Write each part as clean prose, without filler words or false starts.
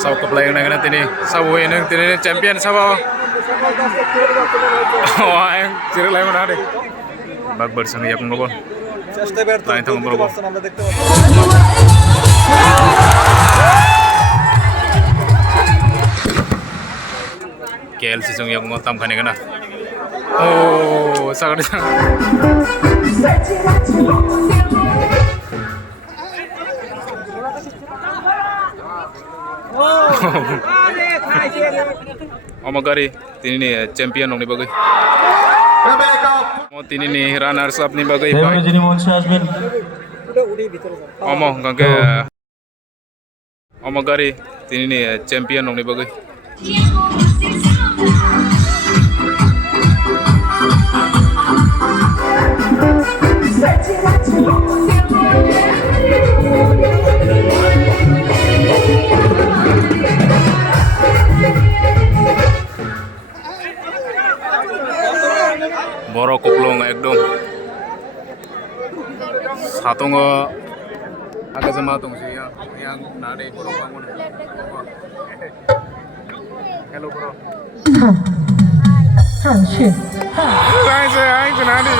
sau keplay yang nang tini sau yang nang tini champion sau oh yang ciri lain mana deh bag bersama ya pengobor lain tanggung berobor KL sisung yang ngotam kan ya oh sangat Omagari tini nih champion nih bagai mau tini nih runners up nih bagai omong kangke Omagari tini nih champion nih bagai borok kuplung ekdom satu agak sematung sih yang nade borok bangun hello bro saya nade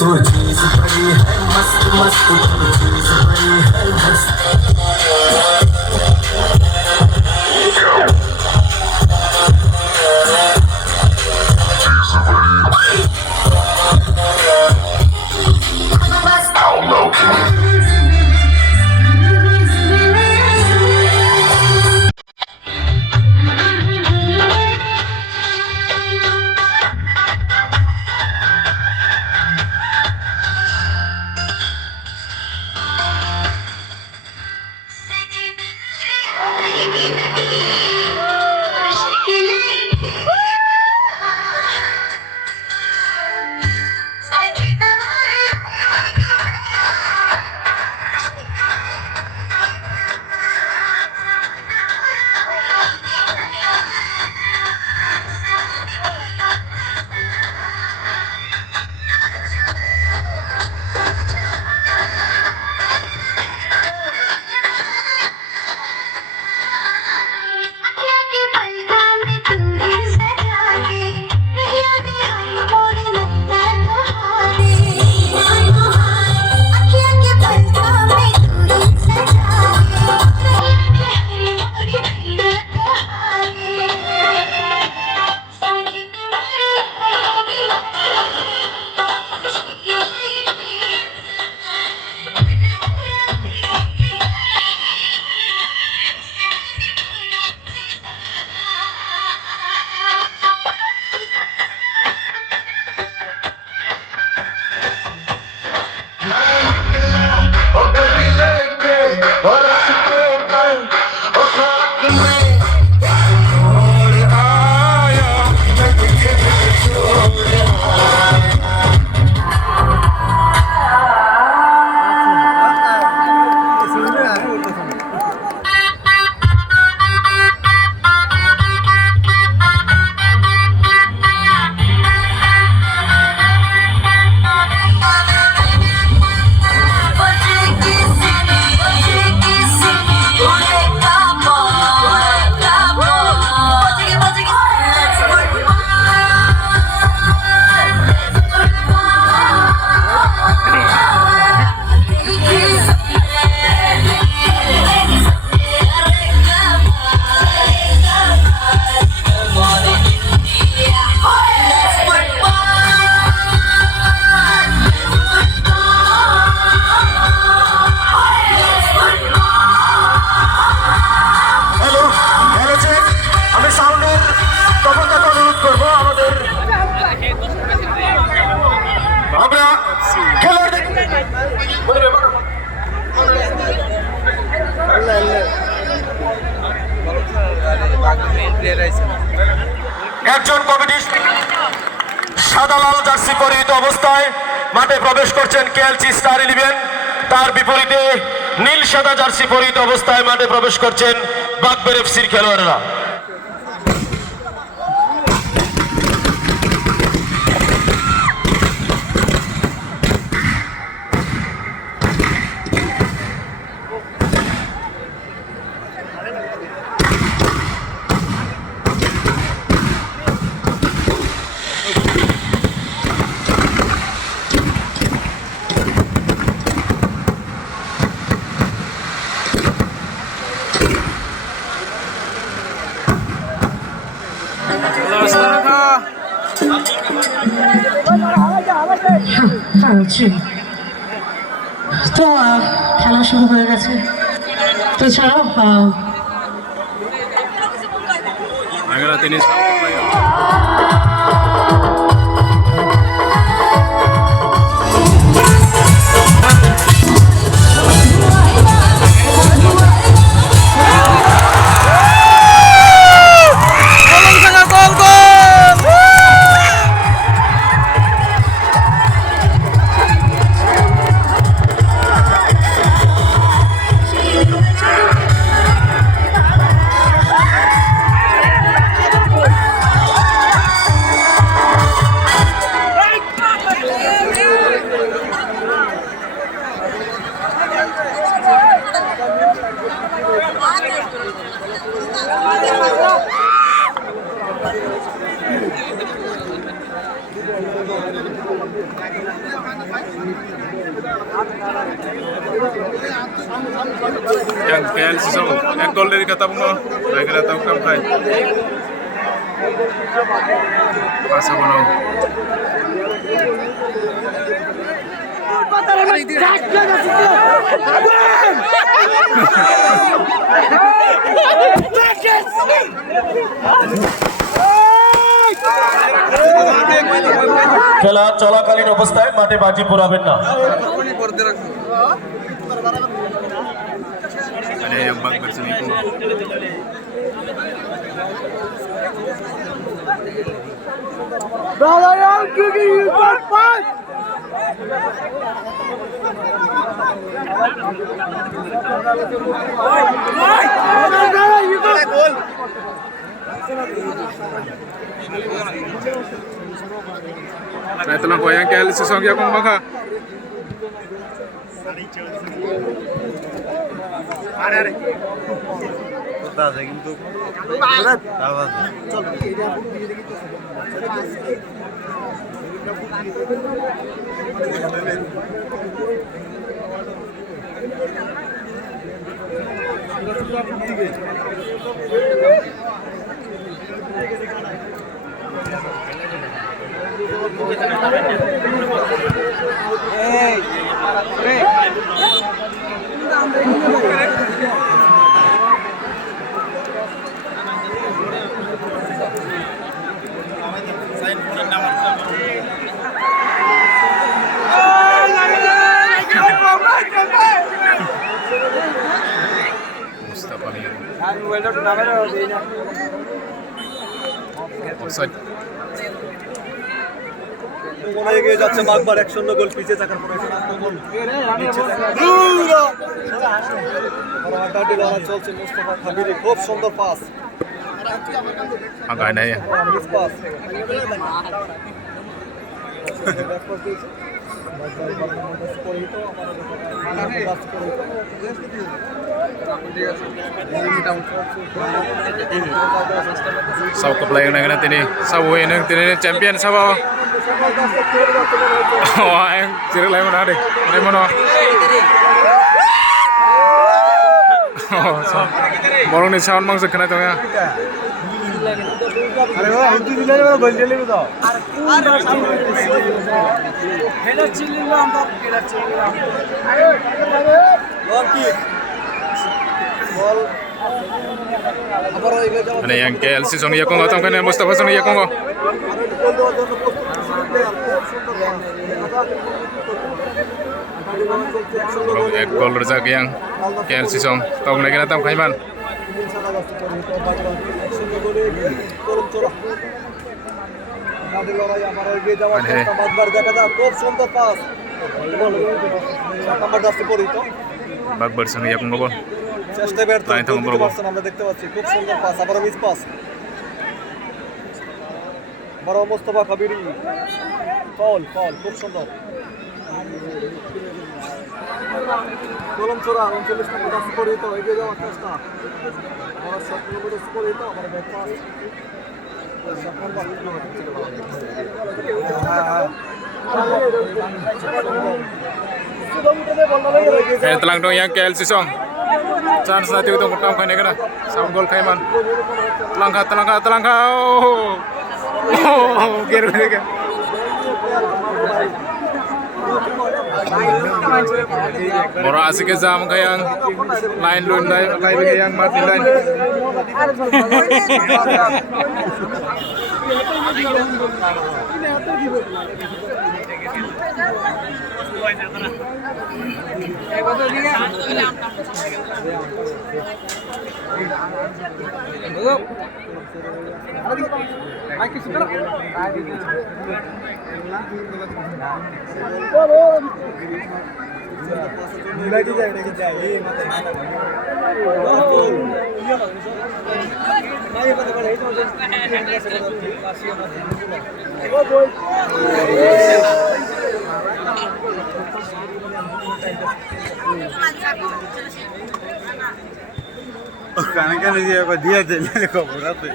तो चीज बड़ी है मस्त मस्त तो चीज बड़ी है मस्त একজন কমিটি সাদা লাল জার্সি পরিহিত অবস্থায় মাঠে প্রবেশ করছেন কেএলসি স্টার 11। তার বিপরীতে নীল সাদা জার্সি পরিহিত অবস্থায় মাঠে প্রবেশ করছেন বাগবের এফসির খেলোয়াড়েরা। তো খেলা শুরু হয়ে গেছে। তো ছাড়াও তিনি yang KL sisong yang gol dari kata bunga baik kita tahu kam kai masa bono খেলা চলাকালীন অবস্থায় মাঠে বাজি পোড়াবেন না। ada yang bak bersemiku nah itulah yang KL sisong ya kong baka আরে কথা আছে কিন্তু আওয়াজ চল Mustafa Lian offside মনে এগিয়ে যাচ্ছে বাগবার 1-0 গোল পিছে থাকার পরে চলছে মুস্তাফা খাবিরি খুব সুন্দর pass agak ada ya miss pass sau kepelayang na natin ni sau win ng tinin champion sa ba oh ay sira lang mo na de ano mo no oh so bolong ni sound mang sa kana to ya আরে বাবা হুদ্দি দিলে না গোল দিলে তো আর পুরো সামনে header চিল্লিল আমরা header চিল্লিল বল কি বল আবার এগিয়ে যাও ano yang KLC song ya kong atong kana Mustafa song ya kong গোল দেওয়ার জন্য ek gol rezeki yang KLC song tong lagi na tam kaiman তাদের লড়াই আবার এগিয়ে যাওয়ার চেষ্টা, বারবার দেখা যায় খুব সুন্দর পাস। 7 নম্বর জার্সি পরিহিত বাগবার সঙ্গে এক নম্বর চেষ্টা ব্যর্থ, লাইন থেকে বড় বল। আমরা দেখতে পাচ্ছি খুব সুন্দর পাস, আবারও মিস পাস। বড় মোস্তফা কবিরি ফল খুব সুন্দর। কলমচোরা 39 নম্বর জার্সি পরিহিত এগিয়ে যাওয়ার চেষ্টা, বড় 7 নম্বর জার্সি পরিহিত আবার back pass. telang dong yang KLC song chance nanti untuk pertama kali kena sama gol Kaiman telangka oh gear mereka Mora asik ke jam kayang line lun lain yang mati line Kan dia apa dia jadi kok berapa?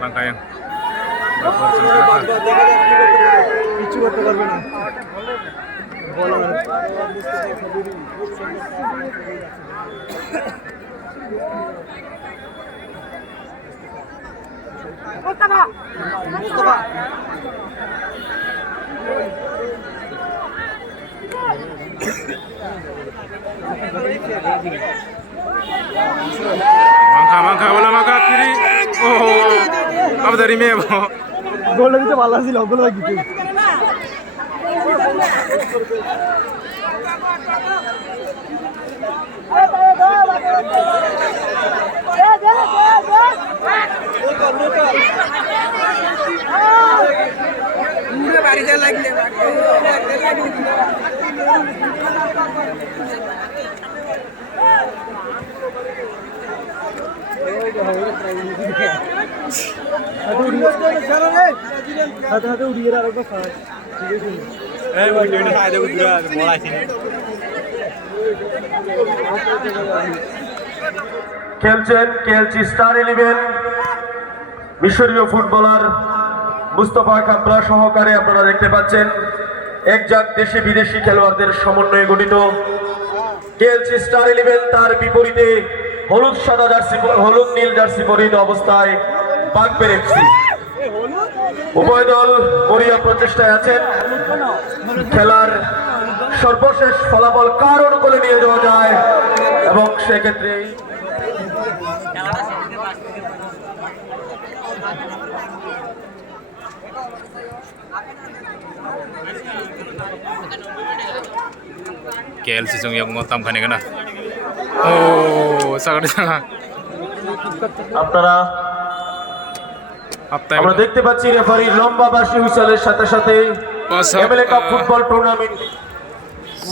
langkah yang কিছু করতে পারবে না Mustafa mangka bola mangka kiri oh apa dari Mebo গোল দিতে ভালো ছিল গোল লাগিতে পুরো বাড়িতে লাগলে হাতে উড়িয়ে আর একবার খাওয়া ঠিক আছে এই ভাই এটা ফায়দা করে বলাইছি খেলছেন কেএলসি স্টার 11 মিশরীয় ফুটবলার মুস্তফা কাবরা সহকারে আপনারা দেখতে পাচ্ছেন একজাক দেশি বিদেশি খেলোয়াড়দের সমন্বয়ে গঠিত কেএলসি স্টার 11 তার বিপরীতে হলুদ নীল জার্সি পরিহিত অবস্থায় বাগবের এফসি। উভয় দল মরিয়া প্রচেষ্টায় আছেন খেলার সর্বশেষ ফলাফল কার অনুকূলে নিয়ে যাওয়া যায় এবং সেক্ষেত্রে KLC song yang ngotam kan kena oh sangat sangat আপনারা আমরা দেখতে পাচ্ছি রেফারি লম্বা বাঁশি হুইসেলের সাথে সাথে MLA cup football tournament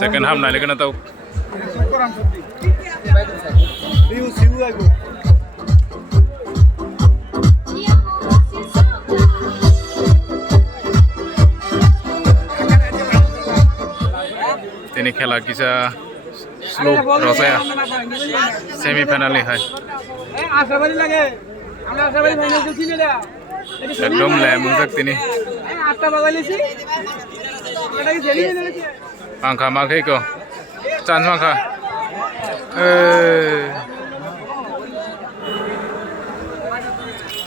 second half na kena tahu ini খেলা kisah slow rasanya semi final hai আশাবাদী লাগে আমরা আশাবাদী ফাইনাল খেলছি না একদম লেমন tak ini 8টা বাজাইছি এটা কি জেলি না angka makai ko chance mangka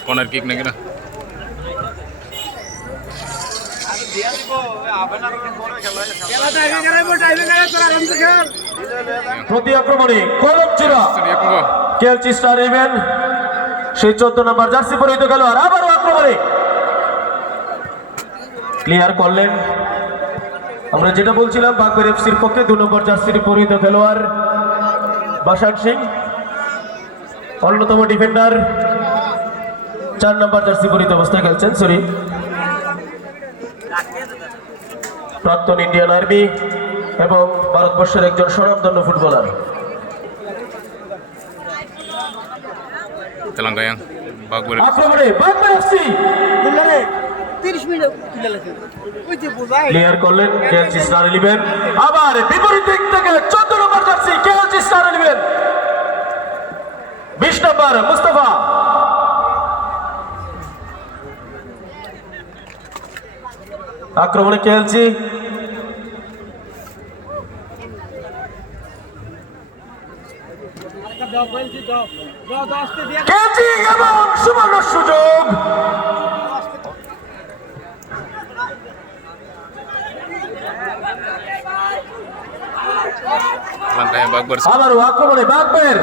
corner kick na kena প্রতি আক্রমণে কলমচুরা কেএলসি স্টার 11 সেই 14 নম্বর জার্সি পরিহিত খেলোয়াড় আবারও আক্রমণে ক্লিয়ার করলেন। আমরা যেটা বলছিলাম বাগবের এফসির পক্ষে 2 নম্বর জার্সিটি পরিহিত খেলোয়াড় বাসান সিং, অন্যতম ডিফেন্ডার 4 নম্বর জার্সি পরিহিত অবস্থায় খেলছেন। প্রাক্তন ইন্ডিয়ান আর্মি এবং ভারতবর্ষের একজন স্বনামধন্য ফুটবলার। Telangka yang Bagbor আক্রমণে বাগবের এফসি 30 মিনিট তুলে লেছে ওই যে বোঝাই ক্লিয়ার করলেন কেএলসি স্টার 11। আবার বিপরীত দিক থেকে 14 নম্বর জার্সি কেএলসি স্টার 11, 20 নম্বর মুস্তাফা। আক্রমণে কেএলসি দাও বলছি দাও দাও দাও আসতে দিয়ে কেএলসি এবং সুবর্ণ সুযোগ। Telangka yang Bagbor আবারও আক্রমণে বাগবের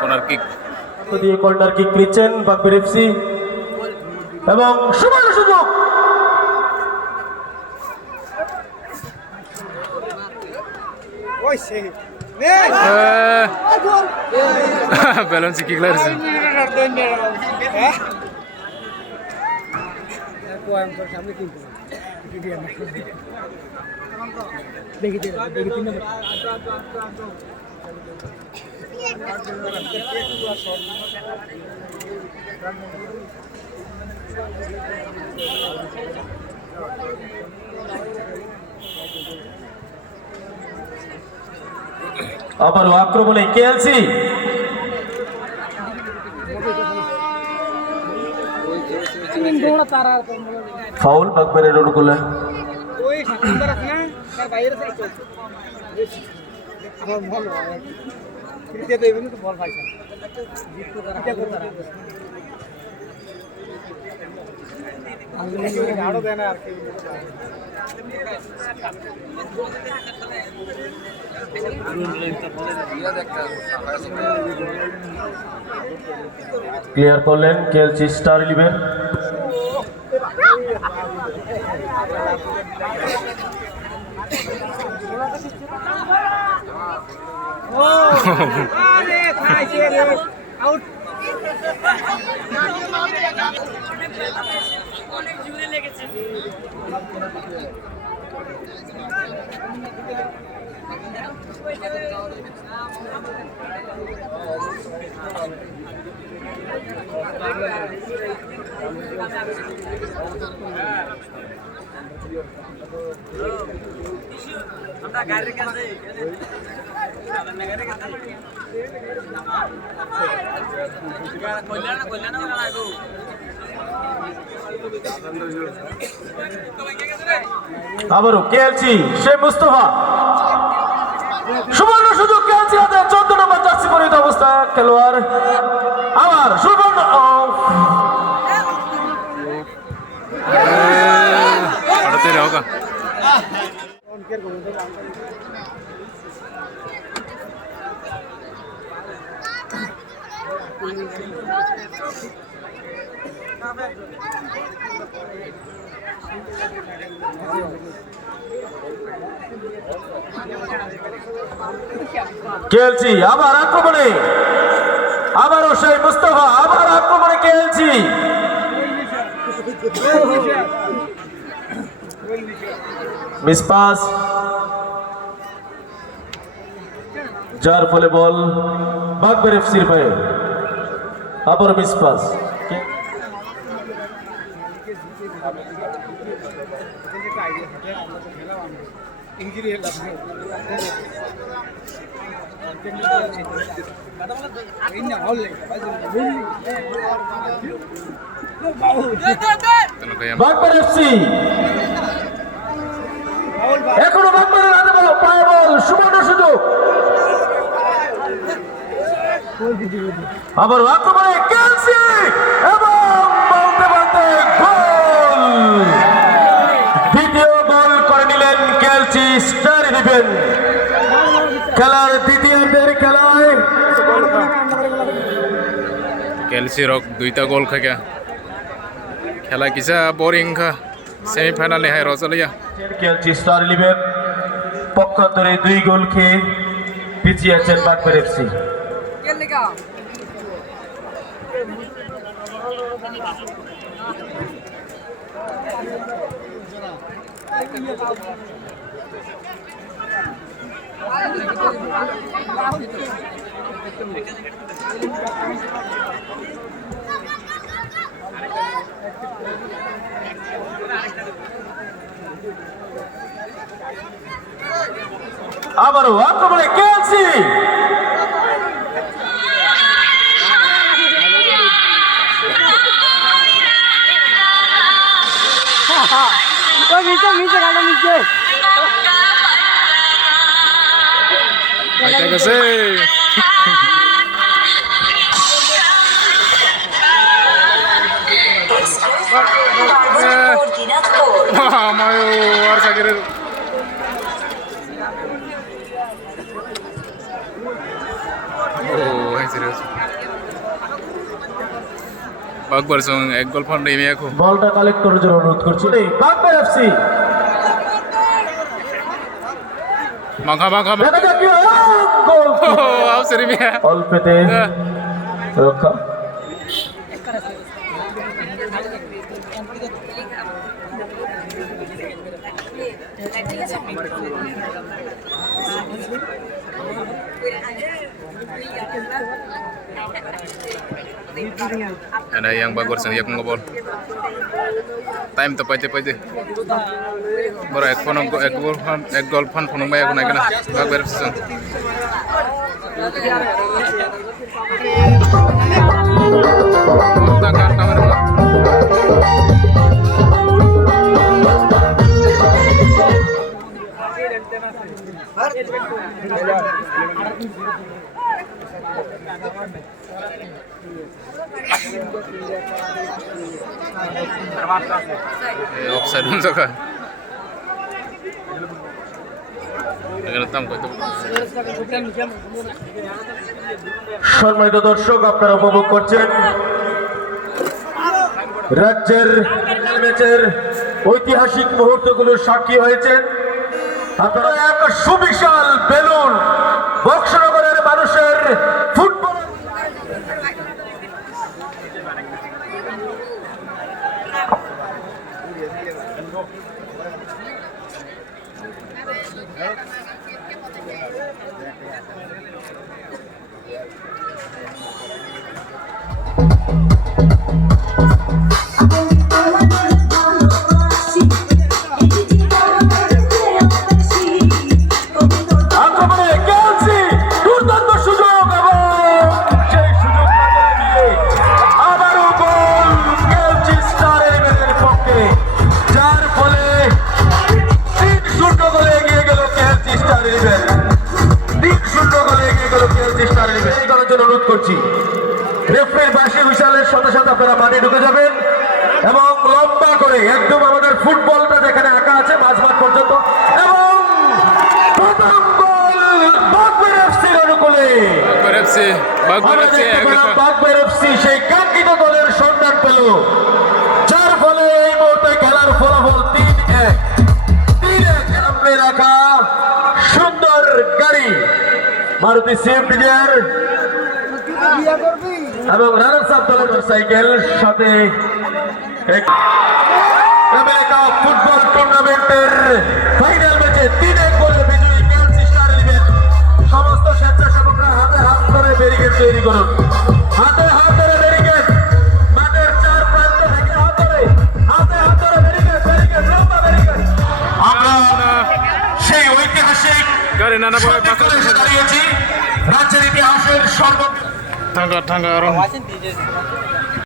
corner kick দিয়ে কর্নার কিক নিচ্ছেন বাগবের এফসি এবং সুবর্ণ সুযোগ। ওই সে balance kick lari sih. আবারও আক্রমণে কেএলসি ফাউল বাগবের অনুকূলে। ওই সাতবার আছে না তার বাইরে থেকে চলছে আমার বল ক্রিকেটে তো ইভেন্ট বল পাইছে জিততে তারা কি করতে তারা আরো দেনা আর কি ক্লিয়ার করলেন কেএলসি স্টার 11। আরে খাইছে রে আউট অনেক জোরে লেগেছে আমরা গাড়ির কাছে আবারও কেএলসি সে মুস্তাফা, সুবর্ণ সুযোগ কেএলসি হাতে 14 নম্বর জার্সি পরিহিত অবস্থা খেলোয়াড়। আবার সুবর্ণ Ada tidak hoga. কেএলসি আবার আক্রমণে, আবারও সেই মুস্তাফা, আবার আক্রমণে কেএলসি। মিস পাস, যার ফলে বল বাগবের এফসির পায়ে। আবার মিস পাস, Telangka yang বাগবের এফসি এখনো বাগবানের হাতে বল, পায়ে বল, সুবর্ণ সুযোগ। আবার আক্রমণে কেএলসি এবং বলতে বলতে গোল। দ্বিতীয় গোল করে নিলেন কেএলসি স্টার 11। খেলার দ্বিতীয়ার্ধের খেলায় KLC Rock 2টা গোল খাইকা খেলা কিসা বোরিং খা সেমিফাইনাল হাই রচলিয়া কেএলসি স্টার 11 পক্ষান্তরে 2 গোল খেয়ে পিছিয়ে আছেন বাগবার এফসি। আবারও আক্রমণে কেএলসি নিচে গাড়ি নিচে আইতে গেছে আমায় আর সাগরের বাগবার সঙ্গ এক গোল ফান্ড এমে এখন বলটা কালেক্ট করার জন্য অনুরোধ করছি বাগবার এফসি মাখা মাখা দেখা যাক কি হয়। গোল আও সেরি মিয়া অল্পেতে রক্ষা ada yang bagus yang ngobol time to paite boro ek gol fan phonong bay aku naik na bagbar season offside untuk kan? Dengan tam kau itu. সম্মানিত দর্শক আপনারা উপভোগ করছেন রাজ্যের ম্যাচের ঐতিহাসিক মুহূর্তগুলোর সাক্ষী হয়েছেন আপনারা। এক সুবিশাল বেলুন বক্সনগরের মানুষের ফুটবল অনুরোধ করছি রেফারির বাঁশি বিশালের সাথে সাথে আপনারা মাঠে ঢুকে যাবেন এবং লম্বা করে একদম আমাদের ফুটবলটা যেখানে আঁকা আছে মাঝমাঠ পর্যন্ত এবং প্রথম গোল বাগবার এফসির অনুকূলে বাগবার এফসি সেই কাঙ্ক্ষিত গোলের সন্ধান পেল যার ফলে এই মুহূর্তে খেলার ফলাফল 3-1 সামনে রাখা সুন্দর গাড়ি মারুতি সুইফট ডিজায়ার এবং রানার্স আপ দলের সাইকেল সাথে আমেরিকা ফুটবল টুর্নামেন্টের ফাইনাল ম্যাচে 3-1 গোলে বিজয়ী কেএলসি স্টার 11। সমস্ত স্বেচ্ছাসেবকরা হাতে হাত ধরে ব্যারিকেড তৈরি করুন, হাতে হাত ধরে ব্যারিকেড, মাঠের চার প্রান্ত থেকে হাত ধরে ব্যারিকেড লম্বা ব্যারিকেড। আমরা সেই ঐতিহাসিক দাঁড়িয়েছি রাজ্যের ইতিহাসের tangga orang